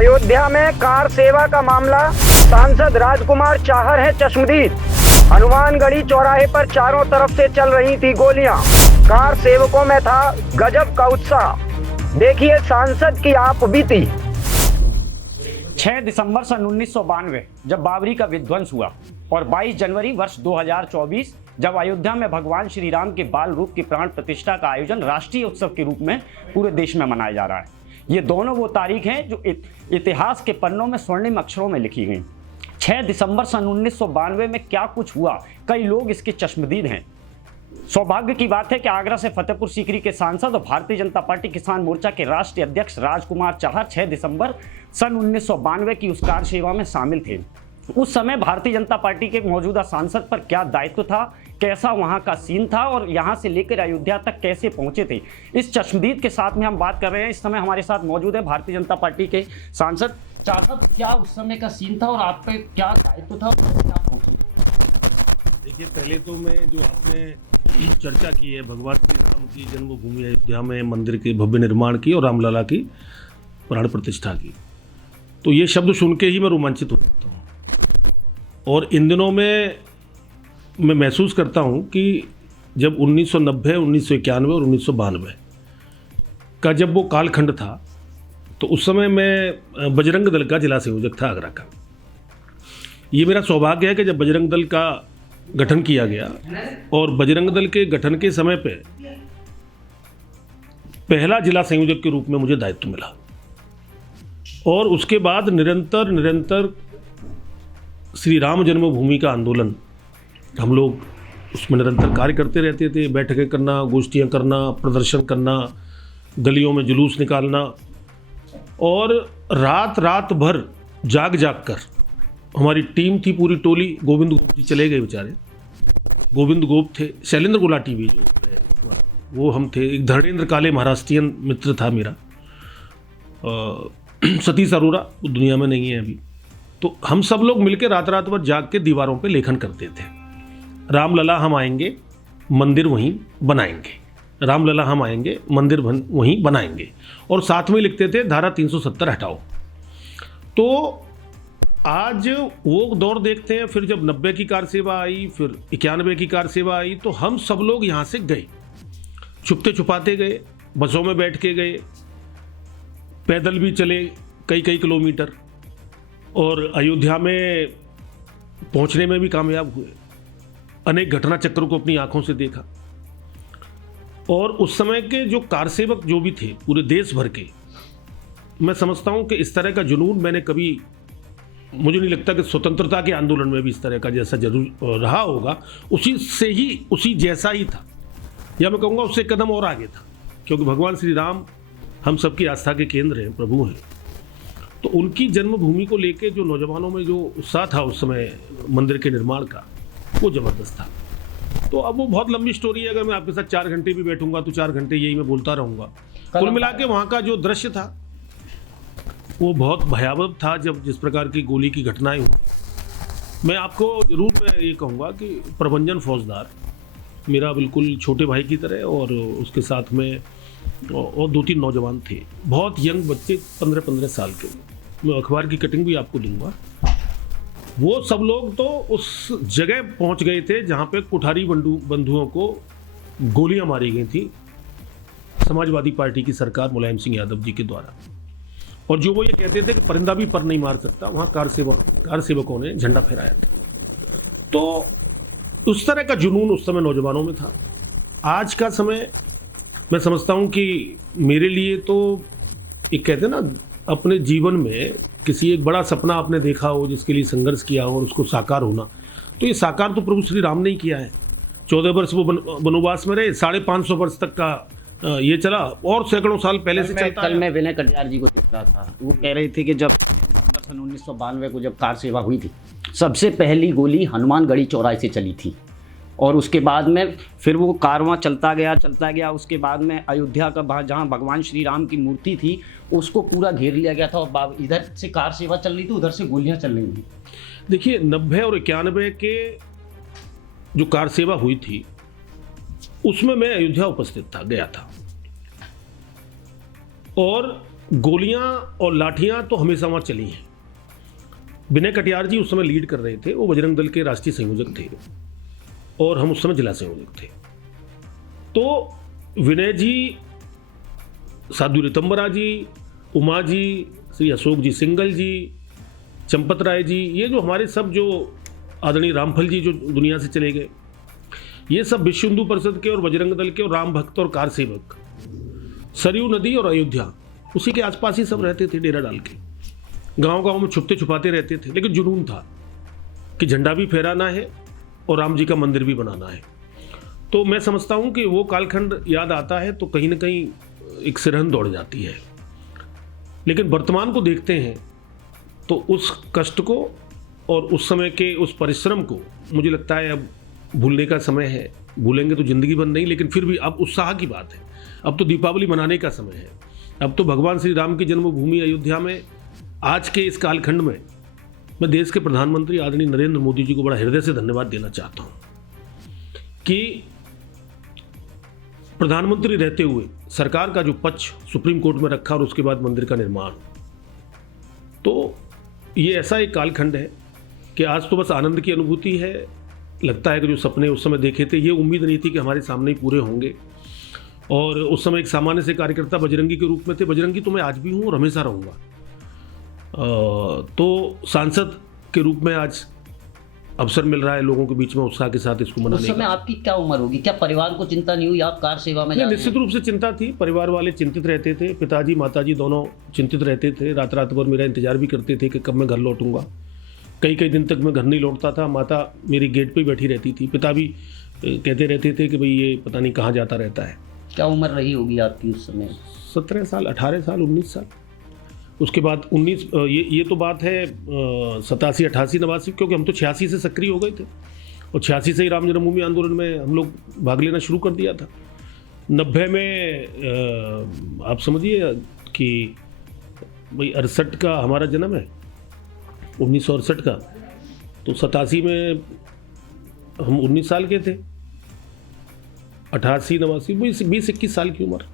अयोध्या में कार सेवा का मामला, सांसद राजकुमार चाहर है चश्मदीद। हनुमानगढ़ी चौराहे पर चारों तरफ से चल रही थी गोलियां। कार सेवकों में था गजब का उत्साह। देखिए सांसद की आप बीती। 6 दिसंबर सन 1992 जब बाबरी का विध्वंस हुआ और 22 जनवरी वर्ष 2024 जब अयोध्या में भगवान श्री राम के बाल रूप की प्राण प्रतिष्ठा का आयोजन राष्ट्रीय उत्सव के रूप में पूरे देश में मनाया जा रहा है। ये दोनों वो तारीख हैं जो इतिहास के पन्नों में स्वर्णिम अक्षरों में लिखी गई। 6 दिसंबर सन 1992 में क्या कुछ हुआ, कई लोग इसके चश्मदीद हैं। सौभाग्य की बात है कि आगरा से फतेहपुर सीकरी के सांसद और भारतीय जनता पार्टी किसान मोर्चा के राष्ट्रीय अध्यक्ष राजकुमार चाहर 6 दिसंबर सन 1992 की उस कार सेवा में शामिल थे। उस समय भारतीय जनता पार्टी के मौजूदा सांसद पर क्या दायित्व था, कैसा वहां का सीन था और यहां से लेकर अयोध्या तक कैसे पहुंचे थे, इस चश्मदीद के साथ में हम बात कर रहे हैं। इस समय हमारे साथ मौजूद है भारतीय जनता पार्टी के सांसद चाहर। क्या उस समय का सीन था और आप पे क्या दायित्व था और क्या पहुंचे? देखिए, पहले तो मैं जो आपने चर्चा की है भगवान श्री राम की जन्मभूमि अयोध्या में मंदिर के भव्य निर्माण की और रामलला की प्राण प्रतिष्ठा की, तो ये शब्द सुन के ही मैं रोमांचित हो जाता हूँ। और इन दिनों में मैं महसूस करता हूँ कि जब 1990, 1991 और 1992 का जब वो कालखंड था, तो उस समय मैं बजरंग दल का जिला संयोजक था आगरा का। ये मेरा सौभाग्य है कि जब बजरंग दल का गठन किया गया और बजरंग दल के गठन के समय पे पहला जिला संयोजक के रूप में मुझे दायित्व मिला और उसके बाद निरंतर श्री राम जन्मभूमि का आंदोलन हम लोग उसमें निरंतर कार्य करते रहते थे। बैठकें करना, गोष्ठियाँ करना, प्रदर्शन करना, गलियों में जुलूस निकालना और रात भर जाग कर हमारी टीम थी, पूरी टोली। गोविंद गोप जी चले गए बेचारे, गोविंद गोप थे, शैलेंद्र गुलाटी भी जो है वो हम थे, एक धर्मेंद्र काले महाराष्ट्रियन मित्र था मेरा, सतीश अरोरा वो दुनिया में नहीं है अभी। तो हम सब लोग मिलकर रात भर जाग के दीवारों पे लेखन करते थे। रामलला हम आएंगे, मंदिर वहीं बनाएंगे, रामलला हम आएंगे, मंदिर वहीं बनाएंगे, और साथ में लिखते थे धारा 370 हटाओ। तो आज वो दौर देखते हैं, फिर जब 90 की कार सेवा आई, फिर 91 की कार सेवा आई, तो हम सब लोग यहाँ से गए, छुपते छुपाते गए, बसों में बैठ के गए, पैदल भी चले कई किलोमीटर, और अयोध्या में पहुँचने में भी कामयाब हुए। अनेक घटना चक्रों को अपनी आंखों से देखा। और उस समय के जो कार सेवक जो भी थे पूरे देश भर के, मैं समझता हूँ कि इस तरह का जुनून मैंने कभी, मुझे नहीं लगता कि स्वतंत्रता के आंदोलन में भी इस तरह का जैसा जरूर रहा होगा, उसी जैसा ही था, या मैं कहूँगा उससे कदम और आगे था, क्योंकि भगवान श्री राम हम सबकी आस्था के केंद्र हैं, प्रभु हैं। तो उनकी जन्मभूमि को लेके जो नौजवानों में जो उत्साह था उस समय मंदिर के निर्माण का, वो ज़बरदस्त था। तो अब वो बहुत लंबी स्टोरी है, अगर मैं आपके साथ 4 घंटे भी बैठूंगा तो 4 घंटे यही मैं बोलता रहूँगा। कुल मिला के वहाँ का जो दृश्य था वो बहुत भयावह था। जब जिस प्रकार की गोली की घटनाएं हुई, मैं आपको जरूर मैं ये कहूँगा कि प्रभंजन फौजदार मेरा बिल्कुल छोटे भाई की तरह, और उसके साथ में और 2-3 नौजवान थे, बहुत यंग बच्चे, 15-15 साल के। मैं अखबार की कटिंग भी आपको दूंगा। वो सब लोग तो उस जगह पहुंच गए थे जहां पे कुठारी बंधुओं को गोलियां मारी गई थी समाजवादी पार्टी की सरकार मुलायम सिंह यादव जी के द्वारा, और जो वो ये कहते थे कि परिंदा भी पर नहीं मार सकता, वहां कार सेवकों ने झंडा फहराया था। तो उस तरह का जुनून उस समय नौजवानों में था। आज का समय मैं समझता हूं कि मेरे लिए तो एक कहते हैं ना, अपने जीवन में किसी एक बड़ा सपना आपने देखा हो, जिसके लिए संघर्ष किया हो और उसको साकार होना, तो ये साकार तो प्रभु श्री राम ने ही किया है। 14 वर्ष वो वनवास में रहे, 550 वर्ष तक का ये चला, और सैकड़ों साल पहले से चलता। कल मैं विनय कटियार जी को देख रहा था, वो कह रहे थे कि जब सन 1992 को जब कार सेवा हुई थी, सबसे पहली गोली हनुमानगढ़ी चौराहे से चली थी, और उसके बाद में फिर वो कारवां चलता गया। उसके बाद में अयोध्या का जहाँ भगवान श्री राम की मूर्ति थी उसको पूरा घेर लिया गया था, और इधर से कार सेवा चल रही थी, उधर से गोलियां चल रही थी। देखिए, 90 और 91 के जो कार सेवा हुई थी उसमें मैं अयोध्या उपस्थित था, गया था, और गोलियां और लाठियां तो हमेशा वहाँ चली हैं। विनय कटियार जी उस समय लीड कर रहे थे, वो बजरंग दल के राष्ट्रीय संयोजक थे और हम उस समय जिला संयोजक थे। तो विनय जी, साधु रितंबरा जी, उमा जी, श्री अशोक जी सिंगल जी, चंपत राय जी, ये जो हमारे सब जो आदरणीय रामफल जी जो दुनिया से चले गए, ये सब विश्व हिंदू परिषद के और बजरंग दल के और राम भक्त और कार सेवक, सरयू नदी और अयोध्या उसी के आसपास ही सब रहते थे, डेरा डाल के गांव गांव में छुपते छुपाते रहते थे। लेकिन जुनून था कि झंडा भी फहराना है और राम जी का मंदिर भी बनाना है। तो मैं समझता हूं कि वो कालखंड याद आता है तो कहीं ना कहीं एक सिरहन दौड़ जाती है। लेकिन वर्तमान को देखते हैं तो उस कष्ट को और उस समय के उस परिश्रम को मुझे लगता है अब भूलने का समय है। भूलेंगे तो जिंदगी भर नहीं, लेकिन फिर भी अब उत्साह की बात है। अब तो दीपावली मनाने का समय है। अब तो भगवान श्री राम की जन्मभूमि अयोध्या में आज के इस कालखंड में मैं देश के प्रधानमंत्री आदरणीय नरेंद्र मोदी जी को बड़ा हृदय से धन्यवाद देना चाहता हूं कि प्रधानमंत्री रहते हुए सरकार का जो पक्ष सुप्रीम कोर्ट में रखा और उसके बाद मंदिर का निर्माण, तो ये ऐसा एक कालखंड है कि आज तो बस आनंद की अनुभूति है। लगता है कि जो सपने उस समय देखे थे, ये उम्मीद नहीं थी कि हमारे सामने ही पूरे होंगे। और उस समय एक सामान्य से कार्यकर्ता बजरंगी के रूप में थे। बजरंगी तो मैं आज भी हूँ और हमेशा रहूँगा। तो सांसद के रूप में आज अवसर मिल रहा है लोगों के बीच में उत्साह के साथ इसको मनाने का। उस समय आपकी क्या उम्र होगी? क्या परिवार को चिंता नहीं हुई? आप कार सेवा में निश्चित रूप से चिंता थी। परिवार वाले चिंतित रहते थे, पिताजी माताजी दोनों चिंतित रहते थे। रात रात भर मेरा इंतजार भी करते थे कि कब मैं घर लौटूंगा। कई कई दिन तक मैं घर नहीं लौटता था। माता मेरी गेट पे बैठी रहती थी। पिता भी कहते रहते थे कि भाई ये पता नहीं कहाँ जाता रहता है। क्या उम्र रही होगी आपकी उस समय? 17 साल, 18 साल, 19 साल। उसके बाद 19 ये तो बात है 87, 88, 89, क्योंकि हम तो 86 से सक्रिय हो गए थे और 86 से ही राम जन्मभूमि आंदोलन में हम लोग भाग लेना शुरू कर दिया था। 90 में आप समझिए कि भाई 68 का हमारा जन्म है, 1968 का, तो 87 में हम 19 साल के थे। 88, 89, 20-21 साल की उम्र।